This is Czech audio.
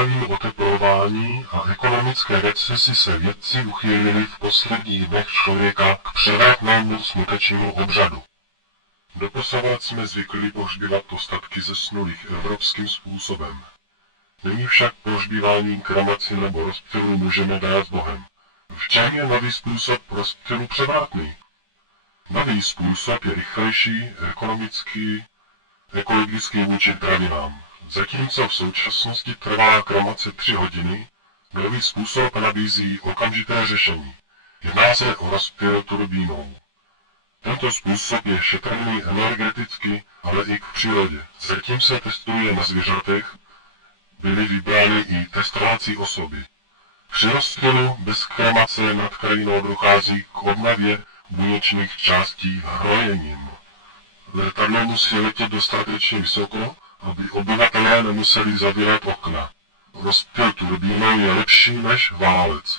globálnímu oteplování a ekonomické recesi se vědci uchýlili v posledních dnech člověka k převratnému smutečnímu obřadu. Doposavad jsme zvyklí pohřbívat ostatky zesnulých evropským způsobem. Nyní však pohřbívání, kremaci nebo rozptylu můžeme dát Bohem. V čem je nový způsob rozptylu převratný? Nový způsob je rychlejší, ekonomický, ekologický vůči travinám. Zatímco v současnosti trvá kremace 3 hodiny, nový způsob nabízí okamžité řešení. Jedná se o rozptyl turbínou. Tento způsob je šetrný energeticky, ale i k přírodě. Zatím se testuje na zvířatech, byly vybrány i testovací osoby. Při rozptylu bez kremace nad krajinou dochází k obnově buněčných částí hnojením. Letadlo musí letět dostatečně vysoko, aby obyvatelé nemuseli zavírat okna. Rozptyl turbínou je lepší než válec.